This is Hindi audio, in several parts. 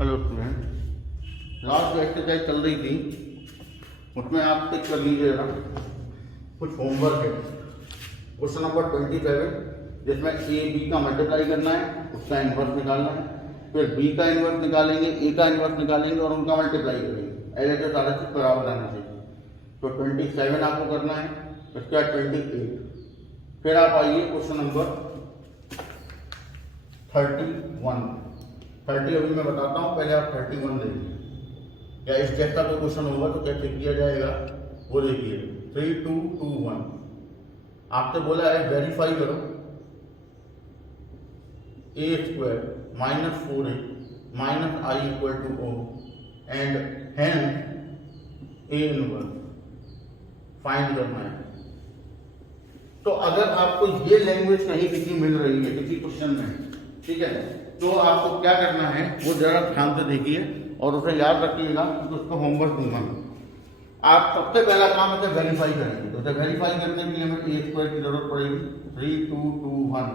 हेलो स्टूडेंट, लास्ट जो एक्सरसाइज चल रही थी उसमें आप टिक कर लीजिएगा। कुछ होमवर्क है। क्वेश्चन नंबर 27 जिसमें ए बी का मल्टीप्लाई करना है, उसका इन्वर्स निकालना है, फिर बी का इन्वर्स निकालेंगे, ए का इन्वर्स निकालेंगे और उनका मल्टीप्लाई करेंगे। ऐसे तो सारा चीज बराबर आना चाहिए। तो 27 आपको करना है, उसके बाद 28। फिर आप आइए क्वेश्चन नंबर 31। 30 अभी मैं बताता हूँ, पहले आप 31 देखिए। या इस टाइप का कोई क्वेश्चन होगा तो कैसे किया जाएगा वो देखिए। 3 2 2 1 आपसे बोला है वेरीफाई करो a² minus 4a minus i equal to o and hence a inverse find करना है। तो अगर आपको ये लैंग्वेज कहीं किसी मिल रही है किसी क्वेश्चन में, ठीक है, तो आपको क्या करना है वो जरा ध्यान से देखिए और उसे याद रखिएगा कि उसको होमवर्क दूंगा मैं। आप सबसे पहला काम इसे वेरीफाई करेंगे। तो इसे वेरीफाई करने के लिए हमें a² की जरूरत पड़ेगी। 3 2 2 1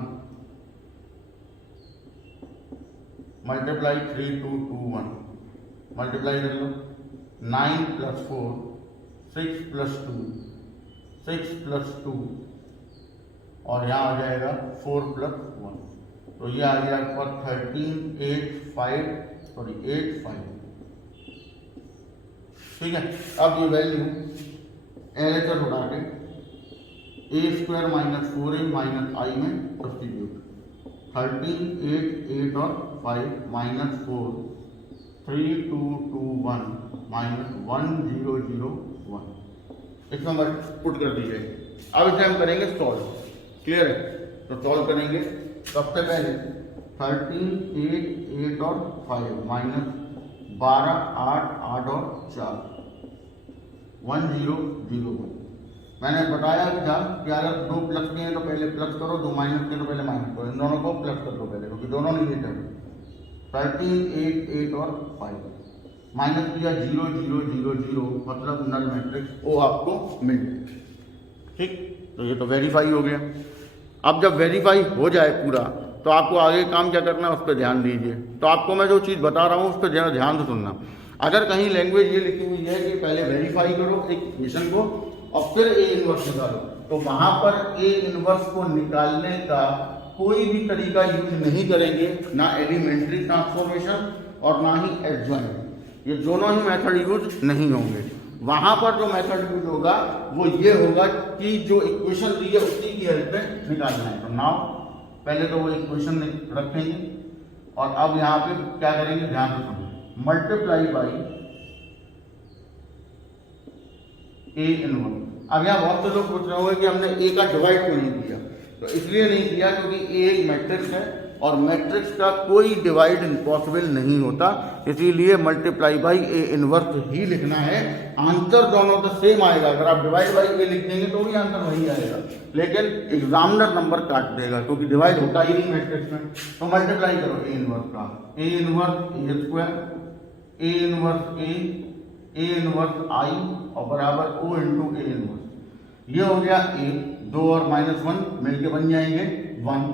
मल्टीप्लाई 3 2 2 1 मल्टीप्लाई कर लो। 9 + 4 6 + 2 6 + 2 और यहाँ आ जाएगा 4 + 1। तो ये आ गया आपका 13 8 5 ठीक है। अब ये वैल्यू एलएचएस उठा के a² minus 4a minus i में सब्स्टिट्यूट। 13 8 8 और 5 माइनस 4 3 2 2 1 माइनस 1 0 0 1 इसमें पुट कर दीजिए। अब इसे हम करेंगे सॉल्व। क्लियर है? तो सॉल्व करेंगे। सबसे पहले 13 8 8 और 5 माइनस 12 8 8 और 4 1 0 0 1। मैंने बताया था कि अगर दो प्लस के हैं तो पहले प्लस करो, दो माइनस के तो पहले माइनस करो। इन दोनों को प्लस कर दो पहले, क्योंकि दोनों नहीं लेते। 13 8 8 और 5 माइनस किया 0 0 0 0 मतलब नल मैट्रिक्स वो आपको मिल जाए। ठीक, तो ये तो वेरीफाई हो गया। अब जब वेरीफाई हो जाए पूरा तो आपको आगे काम क्या करना है उस पर ध्यान दीजिए। तो आपको मैं जो चीज़ बता रहा हूँ उस पर ज़रा ध्यान से सुनना। अगर कहीं लैंग्वेज ये लिखी हुई है कि पहले वेरीफाई करो एक इक्वेशन को और फिर ए इनवर्स निकालो, तो वहां पर ए इनवर्स को निकालने का कोई भी तरीका यूज नहीं करेंगे, ना एलिमेंट्री ट्रांसफॉर्मेशन और ना ही एडजॉइंट। ये दोनों ही मेथड यूज नहीं होंगे। वहां पर जो मेथड यूज होगा वो ये होगा कि जो इक्वेशन दी है उसी की हेल्प में निकालना है। तो नाउ पहले तो वो इक्वेशन रखेंगे और अब यहाँ पे क्या करेंगे ध्यान से समझिए। Multiply by A inverse. अब यहाँ बहुत से लोग पूछ रहे होंगे कि हमने ए का डिवाइड क्यों नहीं किया। तो इसलिए नहीं किया क्योंकि ए एक मैट्रिक्स है और मैट्रिक्स का कोई डिवाइड पॉसिबल नहीं होता, इसीलिए मल्टीप्लाई बाई ए इनवर्स ही लिखना है। आंसर दोनों तो सेम आएगा। अगर आप डिवाइड बाई ए लिख देंगे तो भी आंसर वही आएगा, लेकिन एग्जामिनर नंबर काट देगा क्योंकि डिवाइड होता ही नहीं मैट्रिक्स में। तो मल्टीप्लाई करो ए इनवर्स का। A inverse a² A inverse a inverse i और बराबर o इंटू ए इनवर्स। ये हो गया a, 2 और -1 मिलके बन जाएंगे 1।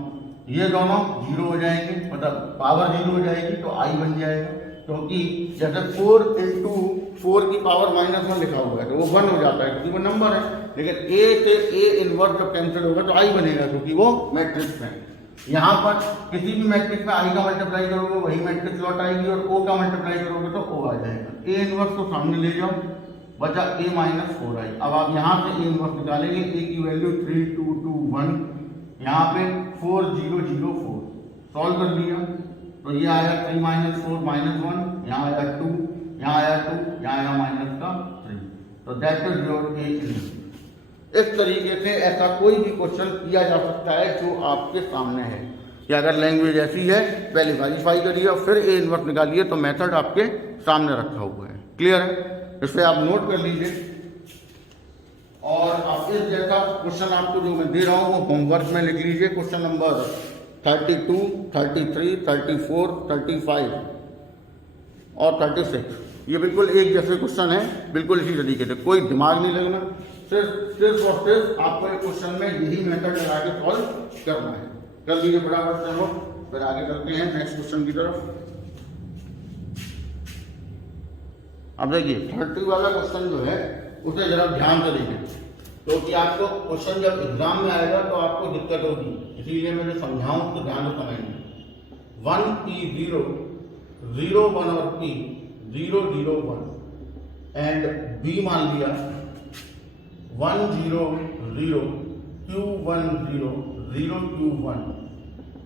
ये दोनों 0 हो जाएंगे, मतलब पावर 0 हो जाएगी तो i बन जाएगा, क्योंकि जैसे 4 इंटू 4 की पावर -1 लिखा हुआ है तो वो 1 हो जाता है क्योंकि वो नंबर है। लेकिन a से a इनवर्स जब कैंसिल होगा तो i बनेगा क्योंकि वो मैट्रिक्स है। यहाँ पर किसी भी मैट्रिक्स में i का मल्टीप्लाई करोगे वही मैट्रिक्स लौट आएगी और o का मल्टीप्लाई करोगे तो o आ जाएगा। a इनवर्स को सामने ले जाओ, बचा a माइनस 4i। अब आप यहाँ से a इनवर्स निकालेंगे। a की वैल्यू 3 2 2 1, यहाँ पे 4 0 0 4 सॉल्व कर दिया तो ये आया 3 - 4 -1, यहाँ आया 2, यहाँ आया 2, यहाँ आया माइनस का 3। तो that is your a inverse. इस तरीके से ऐसा कोई भी क्वेश्चन किया जा सकता है जो आपके सामने है कि अगर लैंग्वेज ऐसी है पहले वेरीफाई करिए और फिर ए इनवर्स निकालिए। तो मेथड आपके सामने रखा हुआ है। क्लियर है? इसे आप नोट कर लीजिए और आप इस जैसा क्वेश्चन आपको जो मैं दे रहा हूँ वो होमवर्क में लिख लीजिए। क्वेश्चन नंबर 32 33 34 35 और 36 ये बिल्कुल एक जैसे क्वेश्चन है, बिल्कुल इसी तरीके से, कोई दिमाग नहीं लगना। सिर्फ और सिर्फ आपको एक क्वेश्चन में यही मेथड लगा के सॉल्व करना है। कर लीजिए फटाफट से हम लोग, फिर आगे करते हैं नेक्स्ट क्वेश्चन की तरफ। अब देखिए 30 वाला क्वेश्चन जो है उसे जरा ध्यान से देखिए, क्योंकि आपको क्वेश्चन जब एग्जाम में आएगा तो आपको दिक्कत होगी, इसीलिए मैं जो समझाऊँ तो ध्यान से समझेंगे। 1 P 0 0 1 और P 0 0 1 एंड B मान लिया 1 0 0 Q 1 0 0 Q 1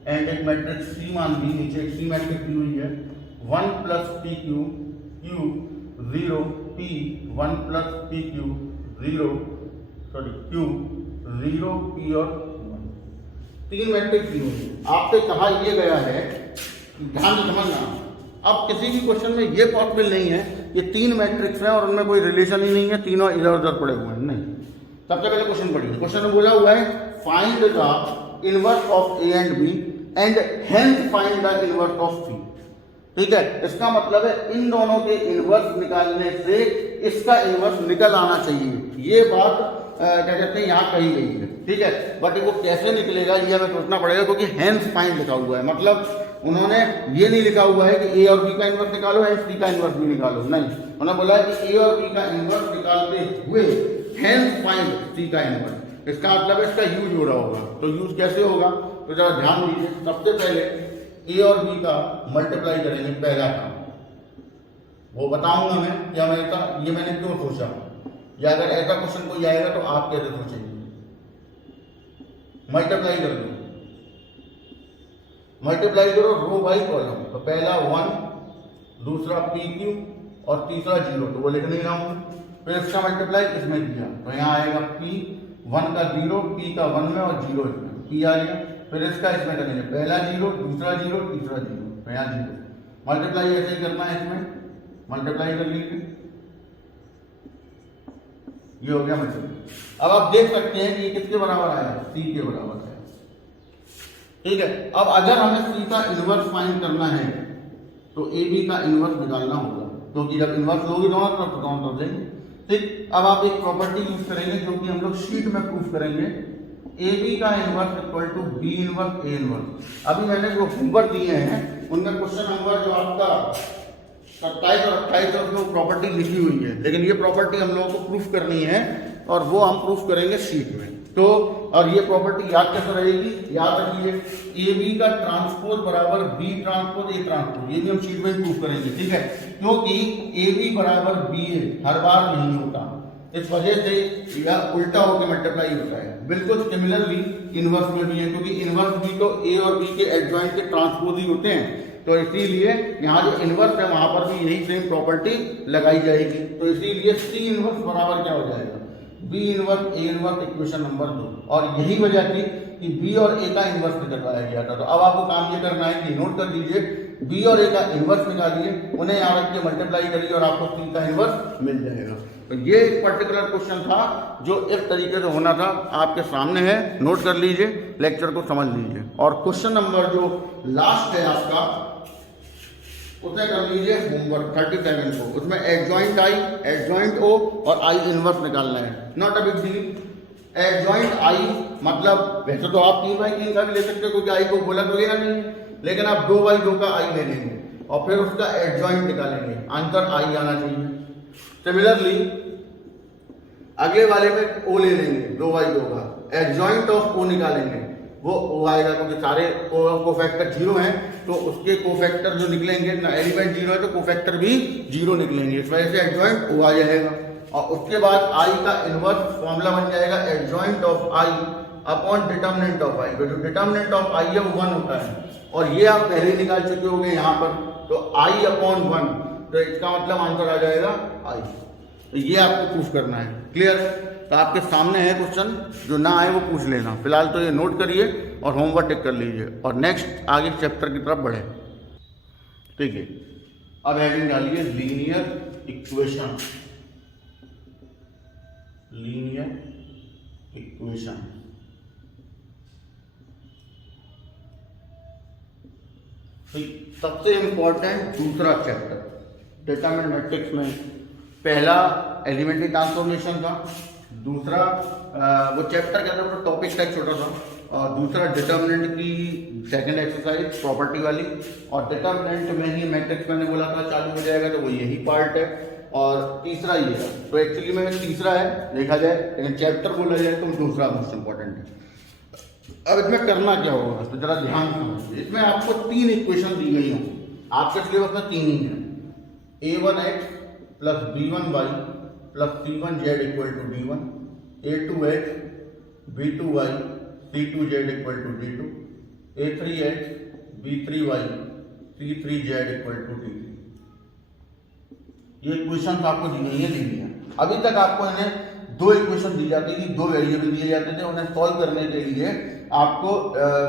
एंड एक मैट्रिक्स C मान ली, नीचे एक C मैट्रिक्स दी हुई है 1 plus P Q Q 0 P 1 plus P Q 0 sorry Q 0 P और 1, 3 मैट्रिक्स दी हुई है। आपसे कहा यह गया है, ध्यान से समझना, अब किसी भी क्वेश्चन में ये पॉसिबल नहीं है कि 3 मैट्रिक्स हैं और उनमें कोई रिलेशन ही नहीं है, तीनों इधर उधर पड़े हुए हैं, नहीं। सबसे पहले क्वेश्चन पढ़िए। क्वेश्चन में बोला हुआ है find the inverse of A and B and hence find the inverse of C. ठीक है, इसका मतलब है इन दोनों के इनवर्स निकालने से इसका इनवर्स निकल आना चाहिए। ये बात क्या कहते हैं यहाँ कही गई है। ठीक है, बट वो कैसे निकलेगा ये हमें सोचना पड़ेगा, क्योंकि हेंस फाइंड लिखा हुआ है, मतलब उन्होंने ये नहीं लिखा हुआ है कि ए और बी का इनवर्स निकालो है सी का इनवर्स भी निकालो, नहीं। उन्होंने बोला है कि ए और बी का इनवर्स निकालते हुए हेंस फाइंड सी का इनवर्स। इसका मतलब है इसका यूज हो रहा होगा, तो यूज कैसे होगा तो जरा ध्यान दीजिए। सबसे पहले ए और बी का मल्टीप्लाई करेंगे, पहला काम वो बताऊंगा मैं कि हमेशा ये मैंने क्यों सोचा, या अगर ऐसा क्वेश्चन कोई आएगा तो आप कैसे सोचेंगे। मल्टीप्लाई कर दो, मल्टीप्लाई करो रो बाई कॉलम, तो पहला 1, दूसरा पी क्यू और तीसरा 0, तो वो लिख नहीं रहा हूँ। फिर इसका मल्टीप्लाई इसमें किया तो यहाँ आएगा पी 1 का 0, पी का 1 में और 0 इसमें, पी आ गया। फिर इसका इसमें करेंगे, पहला 0, दूसरा 0, तीसरा 0, तो यहाँ 0। मल्टीप्लाई ऐसे ही करना है, इसमें मल्टीप्लाई कर लीजिए, ये हो गया मल्टीप्लाई। अब आप देख सकते हैं कि ये किसके बराबर आया, सी के बराबर है। ठीक है, अब अगर हमें सी का इनवर्स फाइंड करना है तो ए बी का इनवर्स निकालना होगा, क्योंकि जब इनवर्स होगी दोनों तरफ तो काउंट कर देंगे। ठीक, अब आप एक प्रॉपर्टी यूज करेंगे जो कि हम लोग शीट में प्रूफ करेंगे, ए बी का inverse equal to b inverse a inverse. अभी मैंने जो होमवर्क दिए हैं उनमें क्वेश्चन नंबर जो आपका 27 और 28 और उसमें प्रॉपर्टी लिखी हुई है, लेकिन ये प्रॉपर्टी हम लोगों को प्रूफ करनी है और वो हम प्रूफ करेंगे शीट में। तो और ये प्रॉपर्टी याद कैसे रहेगी, याद रखिए ए बी का ट्रांसपोज बराबर बी ट्रांसपोज ए ट्रांसपोज, ये भी हम शीट में प्रूफ करेंगे। ठीक है, क्योंकि ए बी बराबर बी ए हर बार नहीं होता, इस वजह से यह उल्टा होकर मल्टीप्लाई होता है। बिल्कुल सिमिलरली इनवर्स में भी है, क्योंकि इनवर्स भी तो ए और बी के एडजॉइंट के ट्रांसपोज ही होते हैं, तो इसीलिए यहाँ जो इनवर्स है वहां पर भी यही सेम प्रॉपर्टी लगाई जाएगी। तो इसीलिए सी इनवर्स बराबर क्या हो जाएगा, b inverse a inverse, equation number 2। और यही वजह थी कि बी और ए का इनवर्स निकलवाया गया था। तो अब आपको काम ये करना है कि नोट कर लीजिए, बी और ए का इनवर्स निकालिए, उन्हें यहाँ रख के मल्टीप्लाई करिए और आपको सी का इनवर्स मिल जाएगा। तो ये एक पर्टिकुलर क्वेश्चन था जो इस तरीके से होना था, आपके सामने है, नोट कर लीजिए, लेक्चर को समझ लीजिए। और क्वेश्चन नंबर जो लास्ट है आपका उसे कर लीजिए होमवर्क 37 को, उसमें एडजॉइंट आई, एडजॉइंट ओ और आई इनवर्स निकालना है, not a big deal. Adjoint I मतलब वैसे तो आप 3/3 का भी ले सकते हो, क्योंकि आई को बोला तो लेना नहीं है, लेकिन आप 2/2 का आई ले लेंगे और फिर उसका एडजॉइंट निकालेंगे, आंसर आई आना चाहिए। सिमिलरली अगले वाले में ओ ले लेंगे 2/2 का, एडजॉइंट ऑफ ओ निकालेंगे, वो ओ आएगा, क्योंकि सारे कोफैक्टर 0 हैं, तो उसके कोफैक्टर जो निकलेंगे ना, एलिमेंट 0 है तो कोफैक्टर भी 0 निकलेंगे, इस वजह से एडजॉइंट ओ आ जाएगा। और उसके बाद आई का इनवर्स फॉर्मूला बन जाएगा adjoint of I upon determinant of I, जो डिटर्मिनेंट ऑफ आई है वो 1 होता है, और ये आप पहले ही निकाल चुके होंगे यहाँ पर, तो आई अपॉन 1, तो इसका मतलब आंसर आ जाएगा आई। तो ये आपको प्रूफ करना है, क्लियर है। तो आपके सामने है क्वेश्चन, जो ना आए वो पूछ लेना, फिलहाल तो ये नोट करिए और होमवर्क टिक कर लीजिए और नेक्स्ट आगे चैप्टर की तरफ बढ़े। ठीक है, अब हेडिंग डालिए लीनियर इक्वेशन, लीनियर इक्वेशन। सबसे इंपॉर्टेंट दूसरा चैप्टर डिटरमिनेंट मैट्रिक्स में, पहला एलिमेंट्री ट्रांसफॉर्मेशन था, दूसरा वो चैप्टर के अंदर टॉपिक था एक छोटा सा, और दूसरा डिटरमिनेंट की सेकंड एक्सरसाइज प्रॉपर्टी वाली, और डिटरमिनेंट में ही मैट्रिक्स मैंने बोला था चालू हो जाएगा, तो वो यही पार्ट है। और तीसरा ये है। तो एक्चुअली में तीसरा है देखा जाए, लेकिन चैप्टर बोला जाए तो दूसरा मोस्ट इंपॉर्टेंट है। अब इसमें करना क्या होगा तो जरा ध्यान समझिए। इसमें आपको 3 इक्वेशन दी गई होंगी, आपके सिलेबस में 3 ही है। a1x plus b1y plus c1z equal to d1, a2x b2y c2z equal to d2, a3x b3y c3z equal to d3। ये इक्वेशन आपको दी गई है लीनियर। अभी तक आपको इन्हें 2 इक्वेशन दी जाती थी, 2 वेरिएबल दिए जाते थे, उन्हें सॉल्व करने के लिए आपको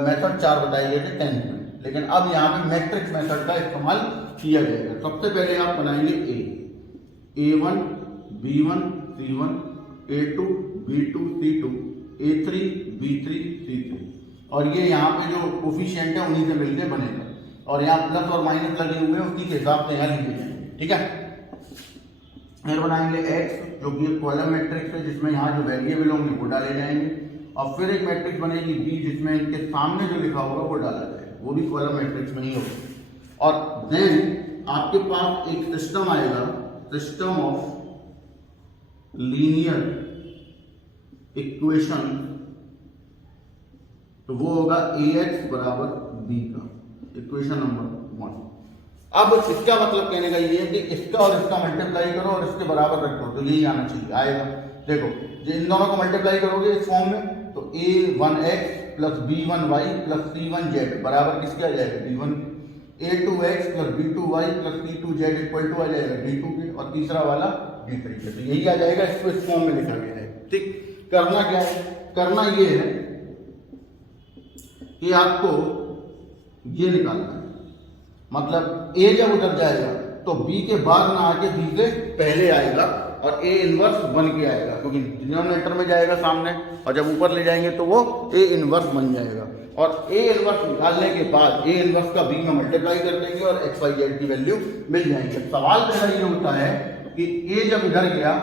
मेथड 4 बताए गए थे 10th में। लेकिन अब यहाँ पे मैट्रिक्स मेथड का इस्तेमाल किया जाएगा। सबसे पहले आप बनाएंगे a1 b1 c1, a2 b2 c2, a3 b3 c3, और ये यहाँ पे जो कोफिशिएंट है उन्हीं से मिलकर बनेगा, और यहाँ प्लस और माइनस लगे हुए हैं उसी के हिसाब से यहाँ लिखे जाएंगे। ठीक है, फिर बनाएंगे x जो कि एक कॉलम मैट्रिक्स है जिसमें यहाँ जो वेरिएबल होंगे वो डाले जाएंगे, और फिर एक मैट्रिक्स बनेगी b जिसमें इनके सामने जो लिखा होगा वो डाला जाएगा, वो भी कॉलम मैट्रिक्स में ही होगा। और देन आपके पास एक सिस्टम आएगा, सिस्टम ऑफ लीनियर इक्वेशन, तो वो होगा ax बराबर b का इक्वेशन नंबर 1। अब इसका मतलब कहने का ये है कि इसका और इसका मल्टीप्लाई करो और इसके बराबर रखो, तो यही आना चाहिए, आएगा। देखो इन दोनों को मल्टीप्लाई करोगे इस फॉर्म में, तो a1x plus b1y plus c1z बराबर किसके आ जाएगा b1, a2x plus b2y plus c2z equal to आ जाएगा d2 के, और तीसरा वाला d3 के। तो यही आ जाएगा, इसको इस फॉर्म में लिखा गया है। ठीक, करना क्या है, करना ये है कि आपको ये निकालना है, मतलब a जब उधर जाएगा तो b के बाद ना आके b से पहले आएगा, और a इनवर्स बन के आएगा, क्योंकि डिनोमिनेटर में जाएगा सामने, और जब ऊपर ले जाएंगे तो वो a इनवर्स बन जाएगा। और a इनवर्स निकालने के बाद a इनवर्स का b में मल्टीप्लाई कर देंगे और x y z की वैल्यू मिल जाएंगे। सवाल मेरा ये होता है कि a जब इधर गया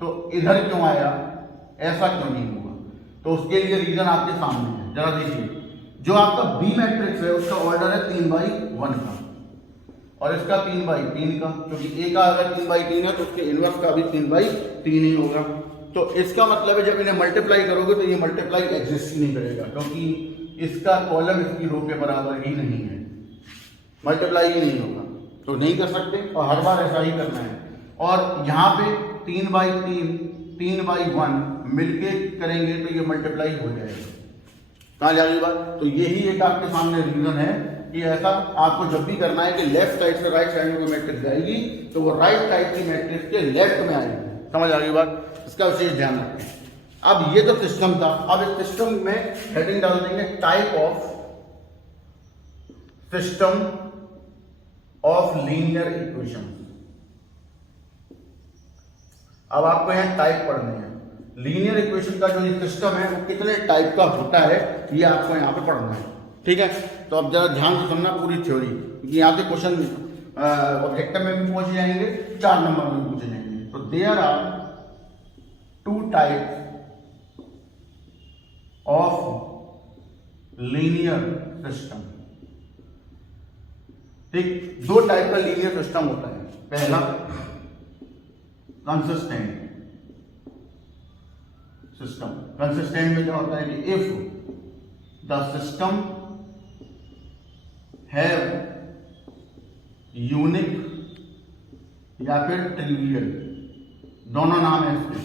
तो इधर क्यों आया, ऐसा क्यों नहीं हुआ, तो उसके लिए रीजन आपके सामने है। जरा देखिए, जो आपका b मैट्रिक्स है उसका ऑर्डर है 3/1 का, और इसका 3/3 का, क्योंकि a का अगर 3/3 है तो उसके इनवर्स का भी 3/3 ही होगा। तो इसका मतलब है जब इन्हें मल्टीप्लाई करोगे तो ये मल्टीप्लाई एग्जिस्ट ही नहीं करेगा, क्योंकि इसका कॉलम इसकी रो के बराबर ही नहीं है, मल्टीप्लाई ही नहीं होगा, तो नहीं कर सकते, और हर बार ऐसा ही करना है। और यहाँ पे 3/3 3/1 मिलके करेंगे तो ये मल्टीप्लाई हो जाएगा। कहाँ जाएगी बात, तो यही एक आपके सामने रीजन है कि ऐसा आपको जब भी करना है कि लेफ्ट साइड से राइट साइड में कोई मैट्रिक्स जाएगी तो वो राइट साइड की मैट्रिक्स के लेफ्ट में आएगी। समझ आ गई बात, इसका विशेष ध्यान रखें। अब ये तो सिस्टम था, अब इस सिस्टम में हेडिंग डाल देंगे type of system of linear equation. अब आपको यहां टाइप पढ़ने हैं, लीनियर इक्वेशन का जो सिस्टम है वो कितने टाइप का होता है ये आपको यहाँ पे पढ़ना है। ठीक है, तो अब जरा ध्यान से सुनना पूरी थ्योरी, क्योंकि यहाँ से क्वेश्चन ऑब्जेक्टिव में भी पहुंच जाएंगे, 4 नंबर में भी पूछे जाएंगे। तो there are 2 types of linear system. ठीक, 2 टाइप का लीनियर सिस्टम होता है। पहला कंसिस्टेंट सिस्टम। कंसिस्टेंट में क्या होता है कि if the system have unique या फिर ट्रिवियल, दोनों नाम है इसके,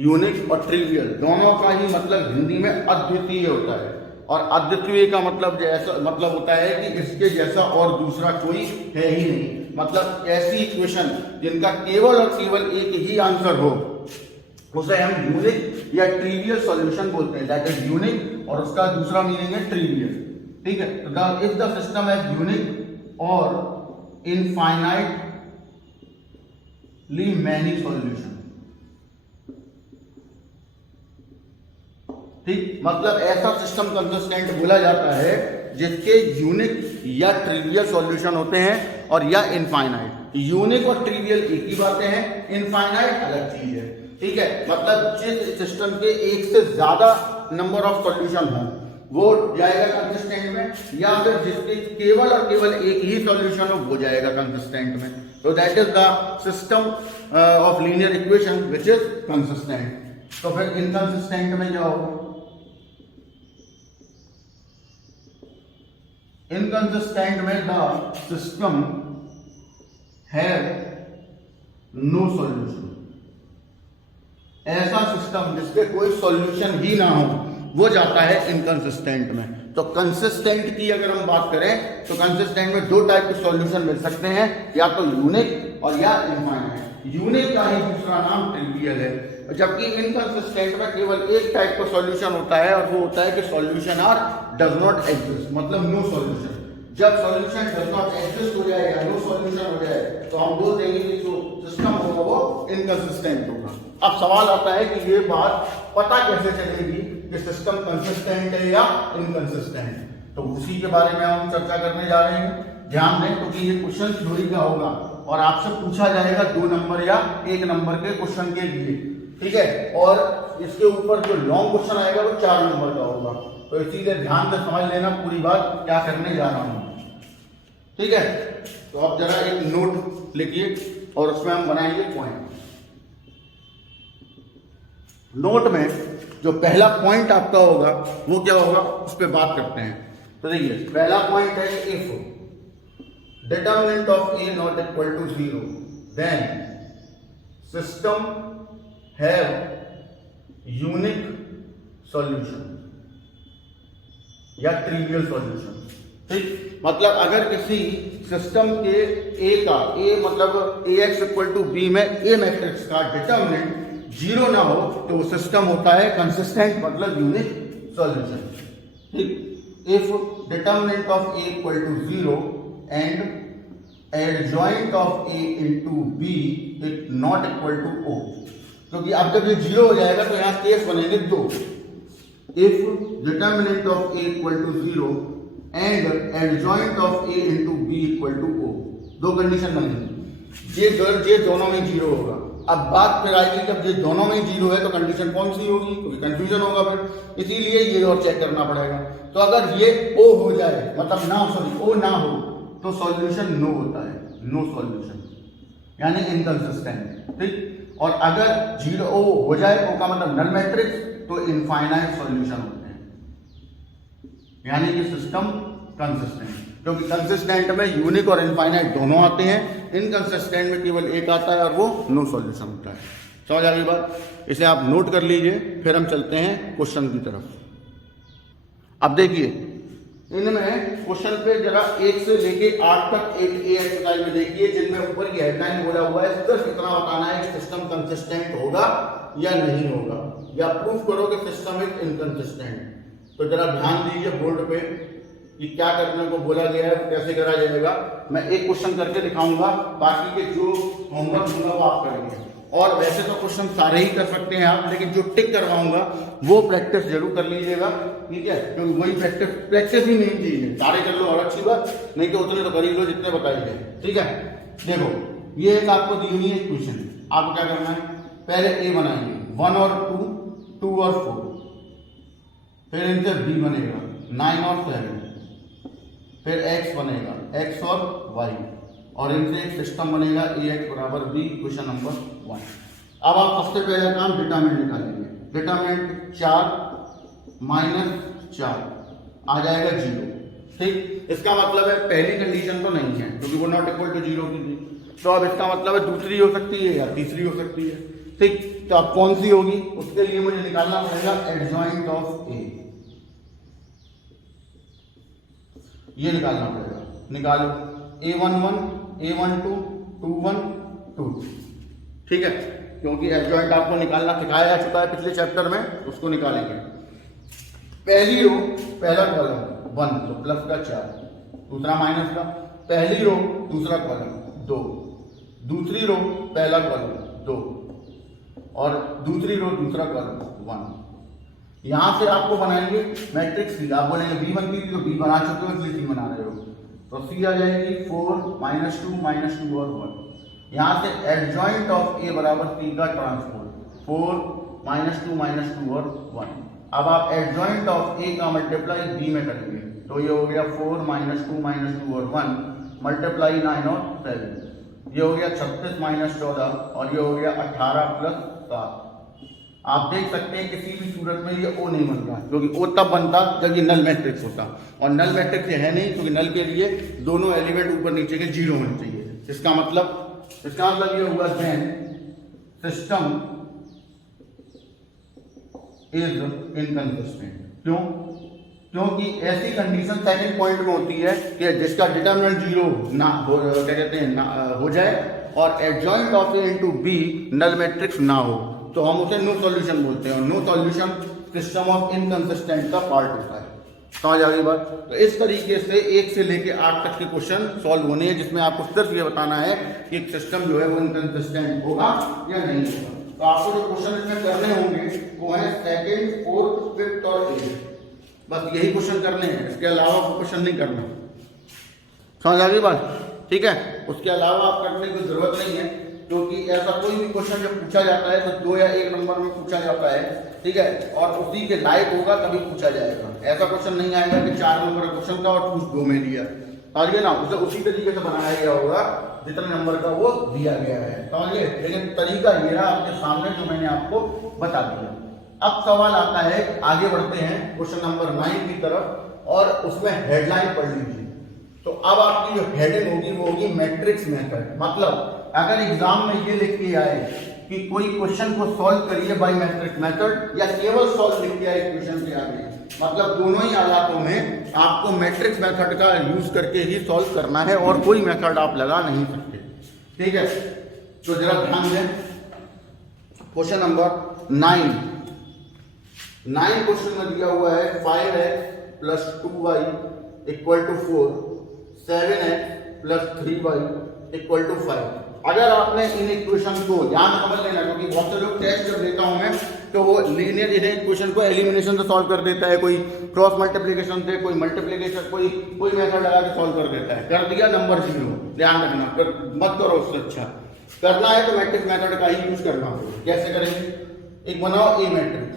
यूनिक और ट्रिवियल दोनों का ही मतलब हिंदी में अद्वितीय होता है, और अद्वितीय का मतलब जैसा मतलब होता है कि इसके जैसा और दूसरा कोई है ही नहीं। मतलब ऐसी इक्वेशन जिनका केवल और केवल एक ही आंसर हो उसे हम यूनिक या ट्रिवियल सॉल्यूशन बोलते हैं। दैट इज यूनिक, और उसका दूसरा मीनिंग है ट्रिवियल। ठीक है, तो इफ द सिस्टम है यूनिक और इनफाइनाइटली मैनी सॉल्यूशन। ठीक, मतलब ऐसा सिस्टम कंसिस्टेंट बोला जाता है जिसके यूनिक या ट्रिवियल सॉल्यूशन होते हैं और या इनफाइनाइट। यूनिक और ट्रिवियल एक ही बातें हैं, इनफाइनाइट अलग चीज है। ठीक है, मतलब जिस सिस्टम के एक से ज्यादा नंबर ऑफ सॉल्यूशन हो वो जाएगा कंसिस्टेंट में, या फिर जिसके केवल और केवल एक ही सॉल्यूशन हो वो जाएगा कंसिस्टेंट में। तो that is the system of linear equation which is consistent. तो फिर इनकंसिस्टेंट में क्या होगा? इनकंसिस्टेंट में the system have no solution. ऐसा सिस्टम जिसके कोई सॉल्यूशन ही ना हो वो जाता है इनकंसिस्टेंट में। तो कंसिस्टेंट की अगर हम बात करें तो कंसिस्टेंट में दो टाइप के सॉल्यूशन मिल सकते हैं, या तो यूनिक और या इनफाइनाइट। यूनिक का ही दूसरा नाम ट्रिवियल है, जबकि इनकंसिस्टेंट में केवल एक टाइप का सॉल्यूशन होता है और वो होता है कि solution are does not exist, मतलब नो सॉल्यूशन। जब सॉल्यूशन डज नॉट एग्जिस्ट हो जाए या नो सॉल्यूशन हो जाए तो हम बोल देंगे कि जो सिस्टम होगा वो इनकंसिस्टेंट होगा। अब सवाल आता है कि ये बात पता कैसे चलेगी कि सिस्टम कंसिस्टेंट है या इनकंसिस्टेंट? तो उसी के बारे में हम चर्चा करने जा रहे हैं। ध्यान दें क्योंकि ये क्वेश्चन थ्योरी का होगा और आपसे पूछा जाएगा 2 नंबर या 1 नंबर के क्वेश्चन के लिए, ठीक है। और इसके ऊपर जो लॉन्ग क्वेश्चन आएगा वो 4 नंबर का होगा। तो इसीलिए ध्यान से समझ लेना पूरी बात क्या करने जा रहा हूं, ठीक है। तो आप जरा एक नोट लिखिए और उसमें हम बनाएंगे पॉइंट। नोट में जो पहला पॉइंट आपका होगा वो क्या होगा उस पर बात करते हैं। तो देखिए पहला पॉइंट है if determinant of a not equal to 0 then system have unique solution या ट्रिवियल सॉल्यूशन, ठीक। मतलब अगर किसी सिस्टम के ए का ए मतलब ax इक्वल टू बी में ए मैट्रिक्स का डिटरमिनेंट 0 ना हो तो वो सिस्टम होता है कंसिस्टेंट, मतलब यूनिक सॉल्यूशन, ठीक। If determinant of a equal to 0 and adjoint of a into b is not equal to o, क्योंकि अब जब ये 0 हो जाएगा तो यहां केस बनेंगे 2। If determinant of a equal to 0 and adjoint of a into b equal to o, 2 condition बनेगी। ये दोनों में 0 होगा। अब बात फिर आएगी जब ये दोनों में 0 है तो कंडीशन कौन सी होगी, क्योंकि कंफ्यूजन होगा फिर, इसीलिए ये और चेक करना पड़ेगा। तो अगर ये ओ हो जाए मतलब ना ओ ना हो तो सॉल्यूशन नो होता है, नो सॉल्यूशन यानी इनकंसिस्टेंट, ठीक। और अगर 0 ओ हो जाए, ओ का मतलब नल मैट्रिक्स, तो इनफाइनाइट सॉल्यूशन होते हैं, यानी कि सिस्टम कंसिस्टेंट। क्योंकि कंसिस्टेंट में यूनिक और इनफाइनाइट दोनों आते हैं, इनकंसिस्टेंट में केवल एक आता है और वो नो सॉल्यूशन होता है। समझ आ गई बात? इसे आप नोट कर लीजिए, फिर हम चलते हैं क्वेश्चन की तरफ। अब देखिए इनमें क्वेश्चन पे जरा 1 से लेके 8 तक एक एक्सरसाइज में देखिए, जिनमें ऊपर की हेडलाइन बोला हुआ है सिर्फ इतना बताना है कि सिस्टम कंसिस्टेंट होगा या नहीं होगा, या प्रूफ करो कि सिस्टम इज इनकंसिस्टेंट। तो जरा ध्यान दीजिए बोर्ड पे कि क्या करने को बोला गया है, कैसे करा जाएगा। मैं एक क्वेश्चन करके दिखाऊंगा, बाकी के जो होमवर्क दूंगा वो आप करेंगे। और वैसे तो क्वेश्चन सारे ही कर सकते हैं आप, लेकिन जो टिक करवाऊंगा वो प्रैक्टिस जरूर कर लीजिएगा, ठीक है। क्योंकि वही प्रैक्टिस ही मेन चीज है। सारे कर लो और अच्छी बात, नहीं तो उतने तो कर ही लो जितने बताए गए, ठीक है। देखो ये एक आपको दी हुई है क्वेश्चन, आपको क्या करना है, पहले ए बनाएंगे 1 और 2, 2 और 4, फिर इनसे बी बनेगा 9 और 7, फिर x बनेगा x और y, और इनसे एक सिस्टम बनेगा ax बराबर b, क्वेश्चन नंबर 1। अब आप सबसे पहला काम डिटरमिनेंट निकालेंगे। डिटरमिनेंट 4 माइनस 4 आ जाएगा 0, ठीक। इसका मतलब है पहली कंडीशन तो नहीं है क्योंकि वो नॉट इक्वल टू 0 की थी, तो अब इसका मतलब है दूसरी हो सकती है या तीसरी हो सकती है, ठीक। तो अब कौन सी होगी उसके लिए मुझे निकालना पड़ेगा एडजॉइंट ऑफ a, ये निकालना पड़ेगा। निकालो a11 a12 21 2, ठीक है। क्योंकि एडजॉइंट आपको निकालना सिखाया जा चुका है पिछले चैप्टर में, उसको निकालेंगे। पहली रो पहला कॉलम 1 तो प्लस का 4, दूसरा माइनस का, पहली रो दूसरा कॉलम 2, दूसरी रो पहला कॉलम 2 और दूसरी रो दूसरा कॉलम 1। यहां से आपको बनाएंगे मैट्रिक्स सी। आप बोलेंगे बी बनती थी तो बी बना चुके हो इसलिए सी बना रहे हो, तो सी आ जाएगी 4 -2 और 1। यहां से एडजॉइंट ऑफ ए बराबर सी का ट्रांसपोज 4 -2 और 1, अब आप एडजॉइंट ऑफ ए का मल्टीप्लाई बी में करेंगे तो ये हो गया 4 -2 -2 और 1 मल्टीप्लाई 9 और 7, ये हो गया 36 - 14 और ये हो गया 18 + 7। आप देख सकते हैं किसी भी सूरत में ये ओ नहीं बन रहा, क्योंकि ओ तब बनता जब ये नल मैट्रिक्स होता, और नल मैट्रिक्स ये है नहीं, क्योंकि नल के लिए दोनों एलिमेंट ऊपर नीचे के 0 होने चाहिए। इसका मतलब ये हुआ देन सिस्टम इज इनकंसिस्टेंट। क्योंकि ऐसी कंडीशन सेकंड पॉइंट में होती है कि जिसका डिटरमिनेंट 0 ना हो, क्या कहते हैं, हो जाए और adjoint of a into b null matrix ना हो, तो हम उसे नो सॉल्यूशन बोलते हैं, और no solution system of inconsistent का पार्ट होता है। समझ आ गई बात? तो इस तरीके से 1 से लेके 8 तक के क्वेश्चन सॉल्व होने हैं, जिसमें आपको सिर्फ ये बताना है कि एक सिस्टम जो है वो इनकंसिस्टेंट होगा या नहीं होगा। तो आपको जो क्वेश्चन इसमें करने होंगे वो है 2nd, 4th, 5th और 8th, बस यही क्वेश्चन करने हैं, इसके अलावा क्वेश्चन नहीं करना। समझ आ गई बात? ठीक है, उसके अलावा आप करने की जरूरत नहीं है, क्योंकि ऐसा कोई भी क्वेश्चन जब पूछा जाता है तो 2 या 1 नंबर में पूछा जाता है, ठीक है, और उसी के लायक होगा तभी पूछा जाएगा। ऐसा क्वेश्चन नहीं आएगा कि 4 नंबर का क्वेश्चन का और पूछ 2 में दिया, समझिए ना, उसे उसी तरीके से बनाया गया होगा जितने नंबर का वो दिया गया है, समझिए। लेकिन तरीका ये रहा आपके सामने जो मैंने आपको बता दिया। अब सवाल आता है, आगे बढ़ते हैं क्वेश्चन नंबर 9 की तरफ, और उसमें हेडलाइन पढ़ लीजिए। तो अब आपकी जो हेडिंग होगी वो होगी मैट्रिक्स मेथड। मतलब अगर एग्जाम में ये लिख के आए कि कोई क्वेश्चन को सॉल्व करिए बाय मैट्रिक्स मेथड, या केवल सॉल्व लिख के आए क्वेश्चन के आगे, मतलब दोनों ही हालातों में आपको मैट्रिक्स मेथड का यूज करके ही सॉल्व करना है, और कोई मेथड आप लगा नहीं सकते, ठीक है। तो जरा ध्यान दें, क्वेश्चन नंबर 9 क्वेश्चन में दिया हुआ है 5x + 2y = 4, 7x + 3y = 5। अगर आपने इन इक्वेशन को याद समझ लेना, क्योंकि बहुत से लोग टेस्ट जब देता हूं मैं तो वो लीनियर इक्वेशन को एलिमिनेशन से सॉल्व कर देता है, कोई क्रॉस मल्टीप्लिकेशन से, कोई मल्टीप्लिकेशन, कोई मेथड लगा के सॉल्व कर देता है, कर दिया नंबर 0। ध्यान रखना, मत करो, उससे अच्छा करना है तो मैट्रिक्स मेथड का ही यूज करना होगा। कैसे करेंगे? एक बनाओ ए मैट्रिक्स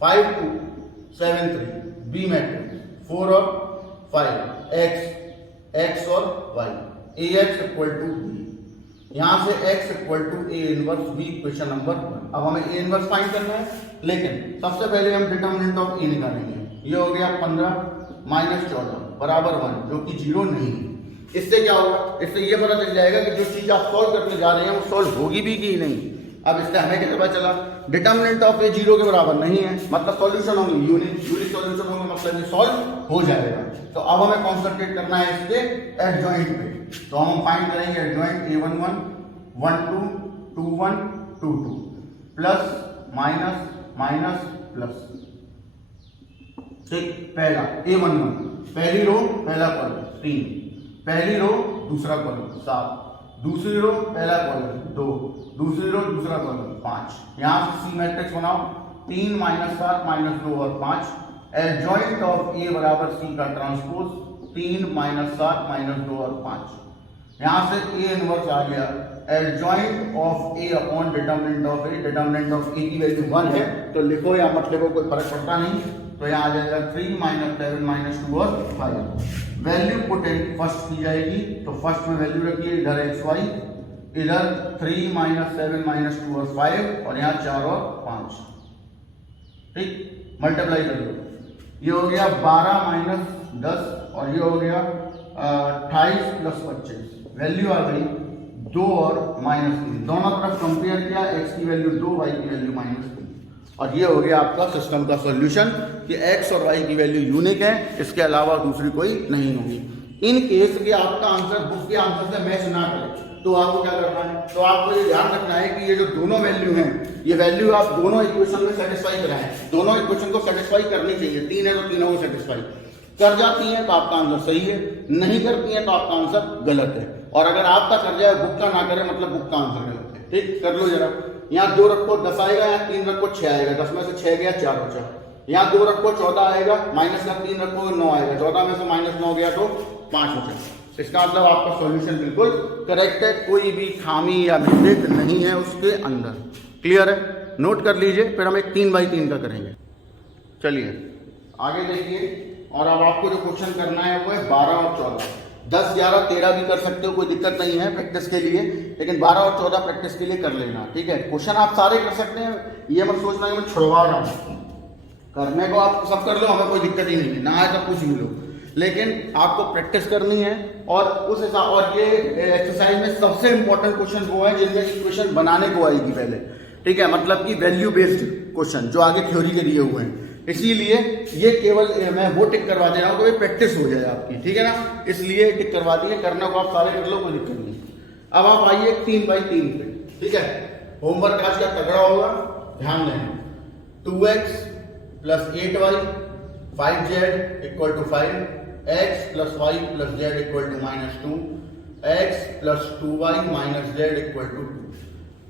5 2 7 3, बी मैट्रिक्स 4 और 5, x और y, ax = b, यहां से x = a inverse b, question number 1। अब हमें a इनवर्स फाइंड करना है, लेकिन सबसे पहले हम डिटरमिनेंट ऑफ a निकालेंगे। ये हो गया 15 - 14 = 1, जो कि 0 नहीं है। इससे क्या होगा? इससे ये पता चल जाएगा कि जो चीज आप सॉल्व करने जा रहे हैं वो सॉल्व होगी भी कि नहीं। अब इससे हमें क्या पता चला? डिटरमिनेंट ऑफ ए 0 के बराबर नहीं है, मतलब सॉल्यूशन होंगे, यूनिक सॉल्यूशन होंगे, मतलब ये सॉल्व हो जाएगा। तो अब हमें कॉन्सेंट्रेट करना है इसके एडजॉइंट पे। तो हम फाइंड करेंगे adjoint a11 12 21 22 plus minus minus plus, ठीक। पहला a11 पहली रो पहला कॉलम 3, पहली रो दूसरा कॉलम 7, दूसरी रो पहला कॉलम 2, दूसरी रो दूसरा कॉलम 5। यहां से सी मैट्रिक्स बनाओ 3 - 7 - 2 और 5। एडजॉइंट ऑफ ए बराबर सी का ट्रांसपोज 3 - 7 - 2 और 5। यहां से ए इनवर्स आ गया adjoint of A upon determinant of A. Determinant of A की वैल्यू 1 है, तो लिखो या मत लिखो कोई फर्क पड़ता नहीं। तो यहाँ आ जाएगा 3 - 7 - 2 और 5। वैल्यू पुटिंग फर्स्ट की जाएगी, तो फर्स्ट में वैल्यू रखिए, इधर xy, इधर 3 - 7 - 2 और 5, और यहाँ 4 और 5, ठीक। मल्टीप्लाई कर लो, ये हो गया 12 - 10 और ये हो गया 28 + 25। वैल्यू आ गई 2 और -3, दोनों तरफ कंपेयर किया, x की वैल्यू 2, y की वैल्यू -3, और ये हो गया आपका सिस्टम का सॉल्यूशन कि x और y की वैल्यू यूनिक है, इसके अलावा दूसरी कोई नहीं होगी। इन केस के आपका आंसर बुक के आंसर से मैच ना करे तो आपको क्या करना है? तो आपको ये ध्यान रखना है कि ये जो दोनों वैल्यू हैं, ये वैल्यू आप दोनों इक्वेशन में सेटिस्फाई कराएं। दोनों इक्वेशन को सेटिस्फाई करनी चाहिए, 3 है तो तीनों को सेटिस्फाई कर जाती है तो आपका आंसर सही है, नहीं करती है तो आपका आंसर गलत है। और अगर आपका कर जाए बुक का ना करे, मतलब बुक का आंसर गलत है, ठीक। कर लो जरा, यहाँ 2 रखो 10 आएगा, यहाँ 3 रखो 6 आएगा, 10 में से 6 गया 4 बचा। यहाँ 2 रखो 14 आएगा, माइनस का 3 रखो 9 आएगा, 14 में से -9 गया तो 5 बचा। इसका मतलब आपका सॉल्यूशन बिल्कुल करेक्ट है, कोई भी खामी या मिस्टेक नहीं है उसके अंदर। क्लियर है? नोट कर लीजिए, फिर हम एक 3 बाई 3 का करेंगे। चलिए आगे देखिए, और अब आपको जो क्वेश्चन करना है वो है 12 और 14। 10, 11, 13 भी कर सकते हो, कोई दिक्कत नहीं है प्रैक्टिस के लिए, लेकिन 12 और 14 प्रैक्टिस के लिए कर लेना, ठीक है। क्वेश्चन आप सारे कर सकते हैं, ये मत सोचना कि मैं छुड़वा रहा हूँ, करने को आप सब कर लो, हमें कोई दिक्कत ही नहीं है, ना आए तो कुछ भी लो, लेकिन आपको प्रैक्टिस करनी है। और उस हिसाब, और ये एक्सरसाइज में सबसे इंपॉर्टेंट क्वेश्चन वो है जिनमें इक्वेशन बनाने को आएगी पहले, ठीक है, मतलब कि वैल्यू बेस्ड क्वेश्चन जो आगे थ्योरी के दिए हुए हैं। इसीलिए ये केवल मैं वो टिक करवा दे रहा हूँ कि प्रैक्टिस हो जाए आपकी, ठीक है ना, इसलिए टिक करवा दिए, करना को आप सारे कर लो, कोई दिक्कत नहीं। अब आप आइए 3/3 पे, ठीक है। होमवर्क आज का तगड़ा होगा, ध्यान दें। 2x + 8y 5z = 5, x + y + z = -2, x + 2y - z = 2,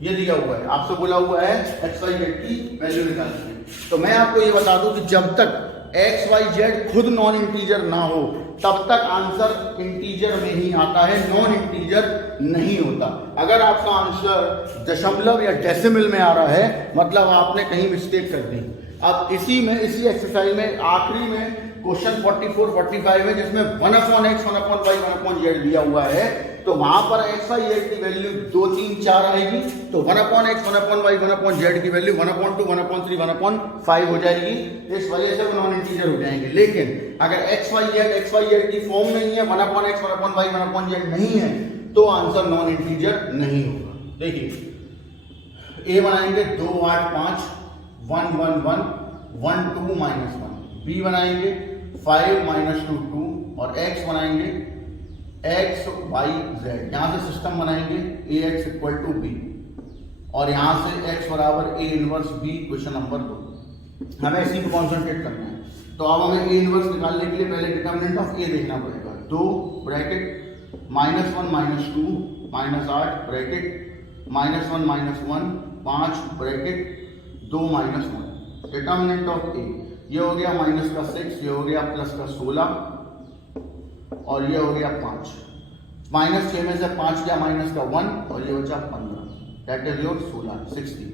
ये दिया हुआ है, आपसे बोला हुआ है एक्स वाई जेड की वैल्यू निकालनी है। तो मैं आपको ये बता दूं कि जब तक एक्स वाई जेड खुद नॉन इंटीजर ना हो तब तक आंसर इंटीजर में ही आता है, नॉन इंटीजर नहीं होता। अगर आपका आंसर दशमलव या डेसिमल में आ रहा है मतलब आपने कहीं मिस्टेक कर दी। अब इसी एक्सरसाइज में आखिरी में क्वेश्चन 44, 45 में जिसमें 1/x, 1/y, 1/z दिया हुआ है, तो वहां पर एक्स वाई जेड की वैल्यू 2, 3, 4 आएगी, तो 1/x, 1/y, 1/z की वैल्यू 1/2, 1/3, 1/5 हो जाएगी। इस वजह से वो नॉन इंटीजर हो जाएंगे। लेकिन अगर एक्स वाई जेड की फॉर्म नहीं है, 1/x, 1/y, 1/z नहीं है, तो आंसर नॉन इंटीजर नहीं होगा। देखिए ए बनाएंगे 2, 8, 5, 1, 1, 1, 1, 2, -1, बी बनाएंगे 5, -2, 2, और एक्स बनाएंगे x, y, z। यहां से सिस्टम बनाएंगे ax = b, और यहां से x = a inverse b, question number 2। हमें इसी को कॉन्सेंट्रेट करना है। तो अब हमें a इनवर्स निकालने के लिए पहले डिटरमिनेंट ऑफ a देखना पड़ेगा। 2 bracket -1, -2, -8 bracket -1, -1, 5 bracket 2, -1। Determinant of a, ये हो गया -6, ये हो गया +16, और ये हो गया 5। -6 में से 5 गया -1, और ये हो गया 15, दैट इज योर 16।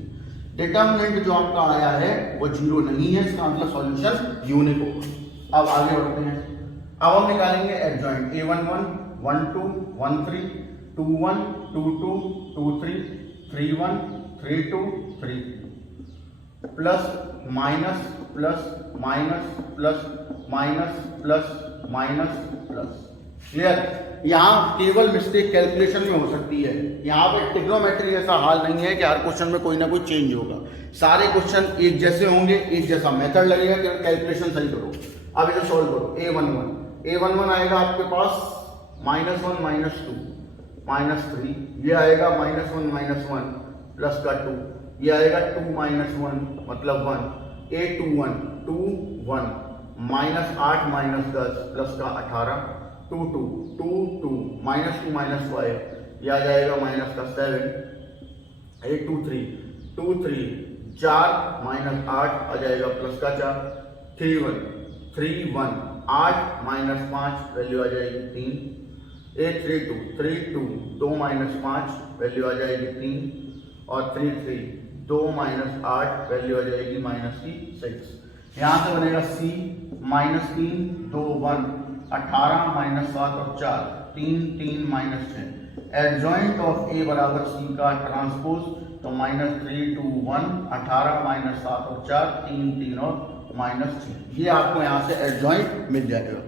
डिटरमिनेंट जो आपका आया है वो 0 नहीं है, इसका मतलब सॉल्यूशन यूनिक होगा। अब आगे बढ़ते हैं। अब हम निकालेंगे adjoint a11, 12, 13, 21, 22, 23, 31, 32, 33, plus minus plus minus plus minus plus minus plus. Clear? यहाँ केवल मिस्टेक कैलकुलेशन में हो सकती है। यहाँ पे ट्रिग्नोमेट्री ऐसा हाल नहीं है कि हर क्वेश्चन में कोई ना कोई चेंज होगा। सारे क्वेश्चन एक जैसे होंगे, एक जैसा मेथड लगेगा कि कैलकुलेशन सही करो। अब इसे सॉल्व करो। a11 आएगा आपके पास -1, -2, -3, ये आएगा -1, -1 प्लस का 2, ये आएगा 2, -1 मतलब 1, a21 2, 1 -8 -10 प्लस का 18, 2, 2, 2, 2 -2 -5, ये आ जाएगा माइनस का 7, 823 2, 3 4 -8 आ जाएगा प्लस का 4, 3, 1 3, 1 8 -5 वैल्यू आ जाएगी 3, 832 3, 2 2 -5 वैल्यू आ जाएगी 3, और 3, 3 2 -8 वैल्यू आ जाएगी -6। यहाँ से बनेगा c -3 2 1 18 -7 और 4 3 3 -6। एडजॉइंट ऑफ a बराबर c का ट्रांसपोज, तो -3 2 1 18 -7 और 4 3 3 और -6। ये आपको यहाँ से एडजॉइंट मिल जाएगा।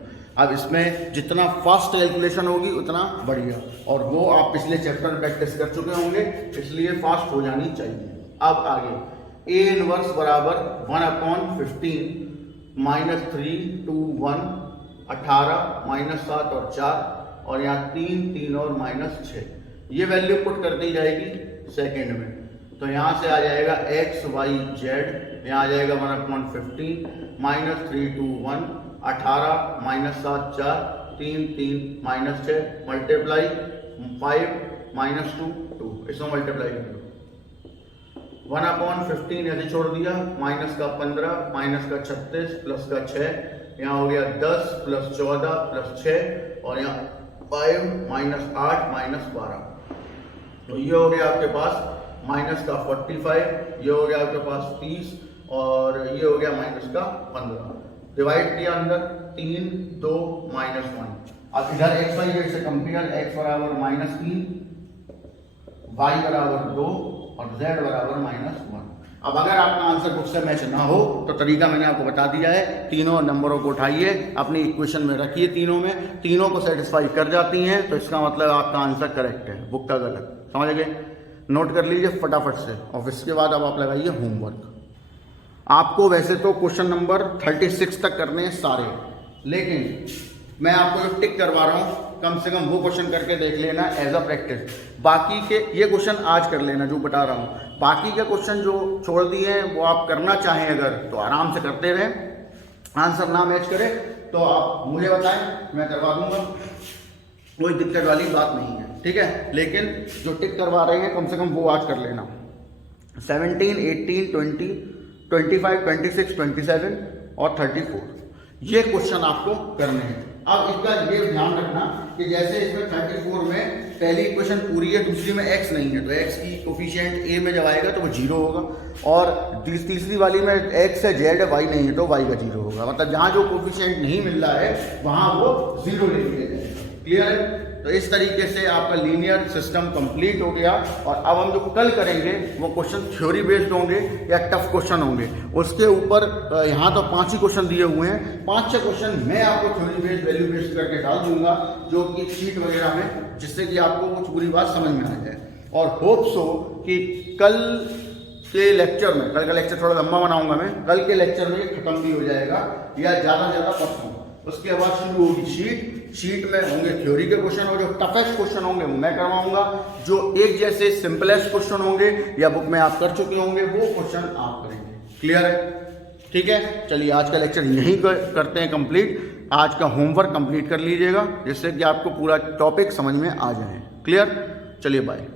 अब इसमें जितना फास्ट कैलकुलेशन होगी उतना बढ़िया, और वो आप पिछले चैप्टर में प्रैक्टिस कर चुके होंगे, इसलिए फास्ट हो जानी चाहिए। अब आगे a इनवर्स बराबर 1/15 -3 2 1 18 -7 और 4, और यहाँ 3 3 और -6। ये वैल्यू पुट कर दी जाएगी सेकेंड में, तो यहाँ से आ जाएगा x y z, यहाँ आ जाएगा 1/15 -3 2 1 18 -7 4 3 3 -6 मल्टीप्लाई 5 -2 2, इसमें मल्टीप्लाई कर दो। 1/15 ऐसे छोड़ दिया, माइनस का 15 माइनस का 36 प्लस का 6, यहाँ हो गया 10 प्लस 14 प्लस 6, और यहाँ 5 -8 -12, तो ये हो गया आपके पास माइनस का 45, ये हो गया आपके पास 30, और ये हो गया माइनस का 15। डिवाइड किया अंदर 3, 2, -1। अब इधर एक्स वाई जेड से कंपेयर, x बराबर -3, y बराबर 2 और z बराबर -1। अब अगर आपका आंसर बुक से मैच ना हो तो तरीका मैंने आपको बता दिया है, तीनों नंबरों को उठाइए, अपनी इक्वेशन में रखिए, तीनों में तीनों को सेटिस्फाई कर जाती हैं तो इसका मतलब आपका आंसर करेक्ट है, बुक का गलत। समझ गए? नोट कर लीजिए फटाफट से। और इसके बाद अब आप लगाइए होमवर्क। आपको वैसे तो क्वेश्चन नंबर 36 तक करने हैं सारे, लेकिन मैं आपको जो टिक करवा रहा हूँ कम से कम वो क्वेश्चन करके देख लेना एज अ प्रैक्टिस। बाकी के ये क्वेश्चन आज कर लेना जो बता रहा हूँ, बाकी के क्वेश्चन जो छोड़ दिए हैं वो आप करना चाहें अगर तो आराम से करते रहें, आंसर ना मैच करे तो आप मुझे बताएं, मैं करवा दूंगा, कोई दिक्कत वाली बात नहीं है, ठीक है। लेकिन जो टिक करवा रहे हैं कम से कम वो आज कर लेना। 17, 18, 20, 25, 26, 27 और 34 ये क्वेश्चन आपको करने हैं। अब इसका ये ध्यान रखना कि जैसे इसमें 34 में पहली इक्वेशन पूरी है, दूसरी में x नहीं है, तो x की कोफिशिएंट a में जब आएगा तो वो 0 होगा, और तीसरी वाली में x है, z है, y नहीं है तो y का 0 होगा। मतलब जहाँ जो कोफिशिएंट नहीं मिल रहा है वहाँ वो 0 ले लिया जाएगा। क्लियर है? तो इस तरीके से आपका लीनियर सिस्टम कंप्लीट हो गया। और अब हम जो कल करेंगे वो क्वेश्चन थ्योरी बेस्ड होंगे या टफ क्वेश्चन होंगे। उसके ऊपर यहाँ तो 5 ही क्वेश्चन दिए हुए हैं, 5-6 क्वेश्चन मैं आपको थ्योरी बेस्ड वैल्यू बेस्ड करके डाल दूंगा जो कि शीट वगैरह में, जिससे कि आपको कुछ पूरी बात समझ में आ जाए। और होप सो कि कल के लेक्चर में, कल का लेक्चर थोड़ा लंबा बनाऊंगा मैं, कल के लेक्चर में ये खत्म भी हो जाएगा या ज़्यादा से ज़्यादा परसों। उसके बाद शुरू होगी शीट में होंगे थ्योरी के क्वेश्चन, और जो टफेस्ट क्वेश्चन होंगे वो मैं करवाऊंगा, जो एक जैसे सिंपलेस्ट क्वेश्चन होंगे या बुक में आप कर चुके होंगे वो क्वेश्चन आप करेंगे। क्लियर है? ठीक है, चलिए आज का लेक्चर यहीं करते हैं कंप्लीट। आज का होमवर्क कंप्लीट कर लीजिएगा जिससे कि आपको पूरा टॉपिक समझ में आ जाए। क्लियर? चलिए बाय।